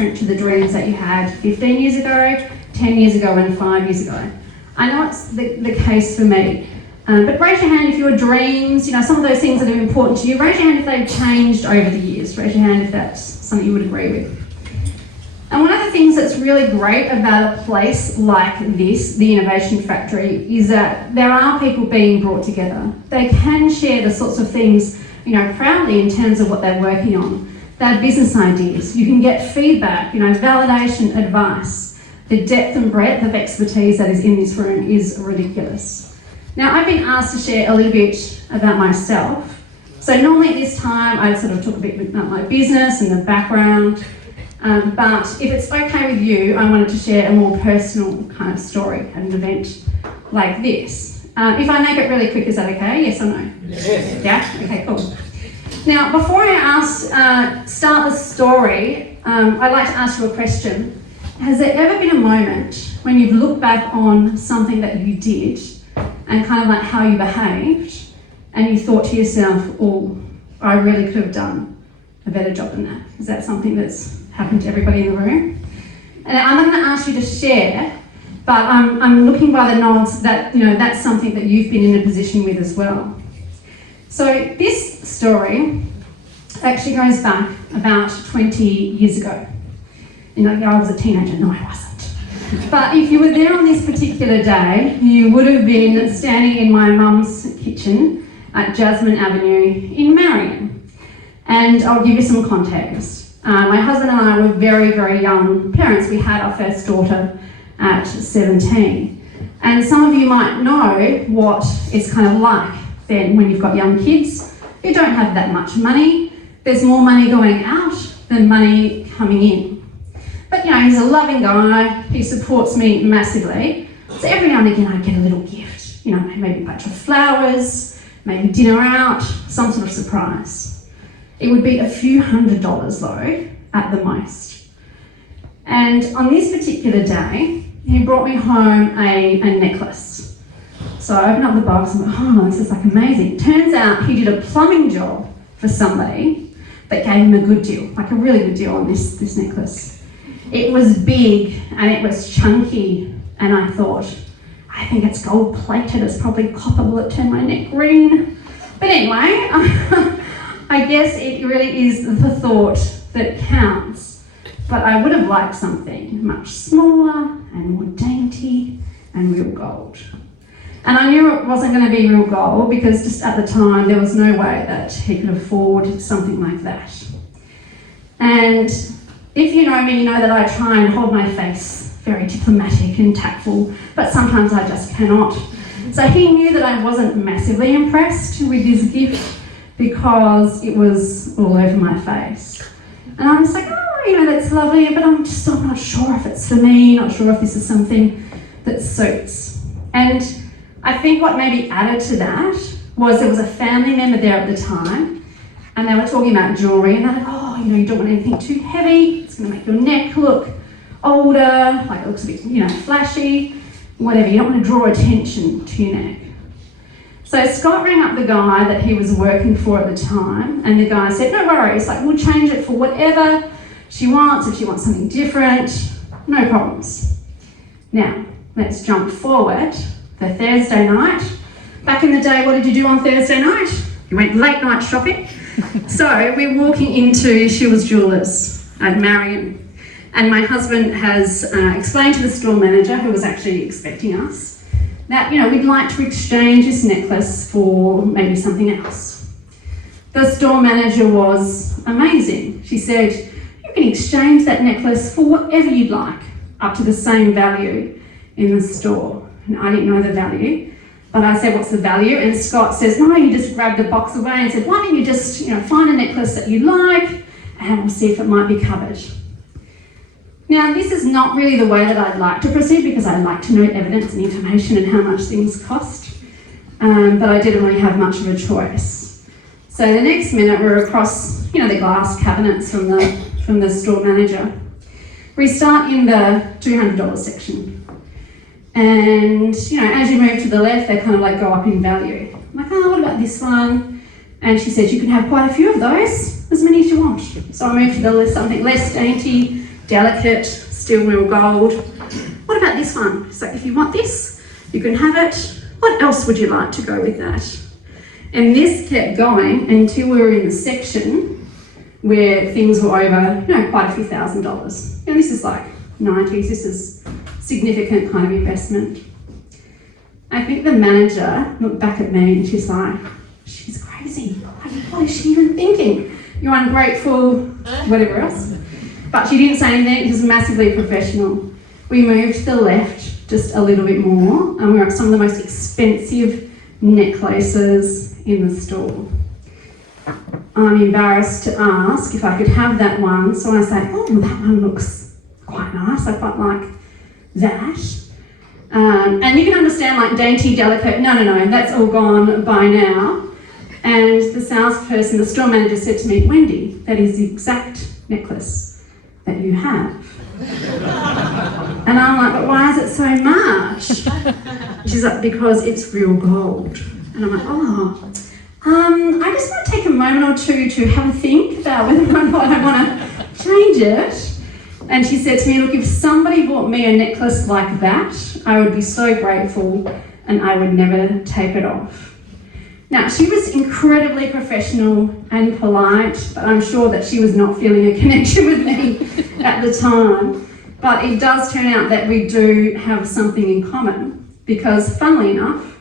to the dreams that you had 15 years ago, 10 years ago and 5 years ago. I know it's the case for me. But raise your hand if your dreams, some of those things that are important to you, raise your hand if they've changed over the years. Raise your hand if that's something you would agree with. And one of the things that's really great about a place like this, the Innovation Factory, is that there are people being brought together. They can share the sorts of things, proudly in terms of what they're working on. Their business ideas. You can get feedback, validation, advice. The depth and breadth of expertise that is in this room is ridiculous. Now, I've been asked to share a little bit about myself. So normally at this time, I sort of talk a bit about my business and the background. But if it's okay with you, I wanted to share a more personal kind of story at an event like this. If I make it really quick, is that okay? Yes or no? Yes. Yeah? Okay, cool. Now, before I start the story, I'd like to ask you a question. Has there ever been a moment when you've looked back on something that you did and kind of like how you behaved, and you thought to yourself, oh, I really could have done a better job than that? Is that something that's happened to everybody in the room? And I'm not going to ask you to share, but I'm looking by the nods that, that's something that you've been in a position with as well. So this story actually goes back about 20 years ago. I was a teenager. No, I wasn't. But if you were there on this particular day, you would have been standing in my mum's kitchen at Jasmine Avenue in Marion. And I'll give you some context. My husband and I were very, very young parents. We had our first daughter at 17. And some of you might know what it's kind of like then when you've got young kids. You don't have that much money. There's more money going out than money coming in. But he's a loving guy, he supports me massively. So every now and again I get a little gift, maybe a bunch of flowers, maybe dinner out, some sort of surprise. It would be a few $100s though, at the most. And on this particular day, he brought me home a necklace. So I opened up the box and went, oh, this is like amazing. Turns out he did a plumbing job for somebody that gave him a good deal, like a really good deal on this necklace. It was big and it was chunky, and I thought, I think it's gold plated, it's probably copper, will it turn my neck green? But anyway, I guess it really is the thought that counts. But I would have liked something much smaller and more dainty and real gold. And I knew it wasn't going to be real gold because just at the time there was no way that he could afford something like that. And if you know me, you know that I try and hold my face very diplomatic and tactful, but sometimes I just cannot. So he knew that I wasn't massively impressed with his gift because it was all over my face. And I was like, oh, that's lovely, but I'm not sure if it's for me, not sure if this is something that suits. And I think what maybe added to that was there was a family member there at the time, and they were talking about jewellery, and they're like, oh, you don't want anything too heavy, it's going to make your neck look older, like it looks a bit, flashy, whatever, you don't want to draw attention to your neck. So Scott rang up the guy that he was working for at the time, and the guy said, no worries, we'll change it for whatever she wants. If she wants something different, no problems. Now, let's jump forward to Thursday night. Back in the day, what did you do on Thursday night? You went late night shopping. So we're walking into Shiels Jewellers at Marion, and my husband has explained to the store manager, who was actually expecting us, that we'd like to exchange this necklace for maybe something else. The store manager was amazing. She said, you can exchange that necklace for whatever you'd like, up to the same value in the store. And I didn't know the value, but I said, what's the value? And Scott says, no, you just grabbed the box away and said, why don't you just find a necklace that you like and we'll see if it might be covered. Now, this is not really the way that I'd like to proceed because I like to know evidence and information and how much things cost, but I didn't really have much of a choice. So the next minute we're across, the glass cabinets from the store manager. We start in the $200 section. And, as you move to the left, they kind of go up in value. I'm like, oh, what about this one? And she said, you can have quite a few of those, as many as you want. So I moved to the list, something less dainty, delicate steel wheel gold. What about this one? So if you want this, you can have it. What else would you like to go with that? And this kept going until we were in the section where things were over, quite a few $1,000s. This is like 90s, this is significant kind of investment. I think the manager looked back at me and she's like, she's crazy. What is she even thinking? You're ungrateful, whatever else. But she didn't say anything, she was massively professional. We moved to the left just a little bit more and we were at some of the most expensive necklaces in the store. I'm embarrassed to ask if I could have that one, so I say, oh, that one looks quite nice, I quite like that. And you can understand like dainty, delicate, no, that's all gone by now. And the salesperson, the store manager said to me, Wendy, that is the exact necklace that you have. And I'm like, but why is it so much? She's like, because it's real gold. And I'm like, I just want to take a moment or two to have a think about whether or not I want to change it. And she said to me, look, if somebody bought me a necklace like that, I would be so grateful and I would never take it off. Now, she was incredibly professional and polite, but I'm sure that she was not feeling a connection with me at the time. But it does turn out that we do have something in common because, funnily enough,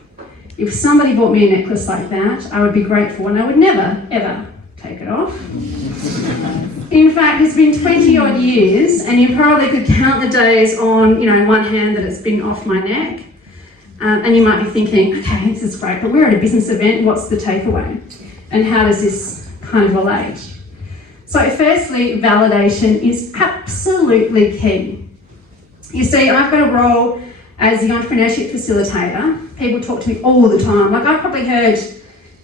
if somebody bought me a necklace like that, I would be grateful and I would never, ever take it off. In fact, it's been 20 odd years and you probably could count the days on, one hand that it's been off my neck. And you might be thinking, okay, this is great, but we're at a business event, what's the takeaway? And how does this kind of relate? So firstly, validation is absolutely key. You see, I've got a role as the entrepreneurship facilitator. People talk to me all the time. Like I've probably heard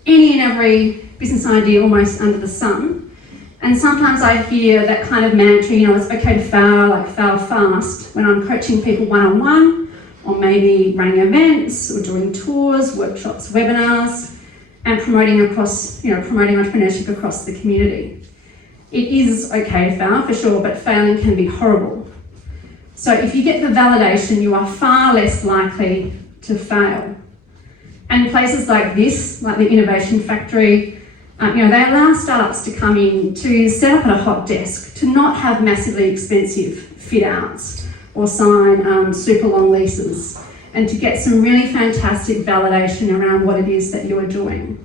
any and every business idea almost under the sun. And sometimes I hear that kind of mantra, it's okay to fail, like fail fast, when I'm coaching people one-on-one, or maybe running events, or doing tours, workshops, webinars, and promoting entrepreneurship across the community. It is okay to fail, for sure, but failing can be horrible. So if you get the validation, you are far less likely to fail. And places like this, like the Innovation Factory, they allow startups to come in to set up at a hot desk, to not have massively expensive fit-outs, or sign super long leases, and to get some really fantastic validation around what it is that you're doing.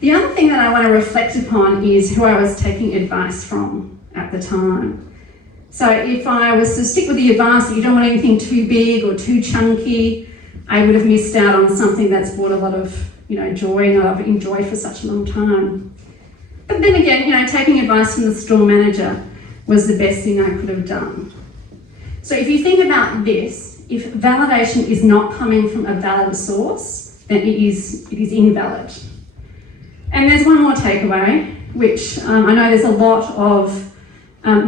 The other thing that I want to reflect upon is who I was taking advice from at the time. So if I was to stick with the advice that you don't want anything too big or too chunky, I would have missed out on something that's brought a lot of joy and I've enjoyed for such a long time. But then again, taking advice from the store manager was the best thing I could have done. So if you think about this, if validation is not coming from a valid source, then it is invalid. And there's one more takeaway, which I know there's a lot of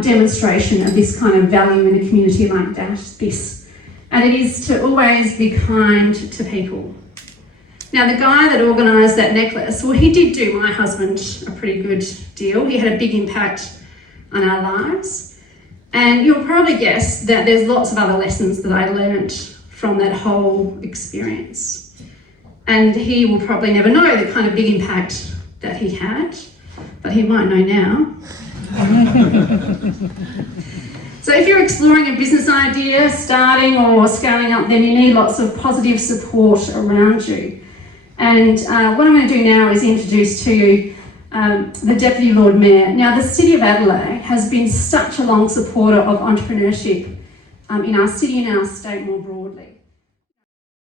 demonstration of this kind of value in a community like this, and it is to always be kind to people. Now the guy that organised that necklace, well, he did do my husband a pretty good deal. He had a big impact on our lives. And you'll probably guess that there's lots of other lessons that I learned from that whole experience. And he will probably never know the kind of big impact that he had, but he might know now. So if you're exploring a business idea, starting or scaling up, then you need lots of positive support around you. And what I'm going to do now is introduce to you the Deputy Lord Mayor. Now, the City of Adelaide has been such a long supporter of entrepreneurship in our city and our state more broadly.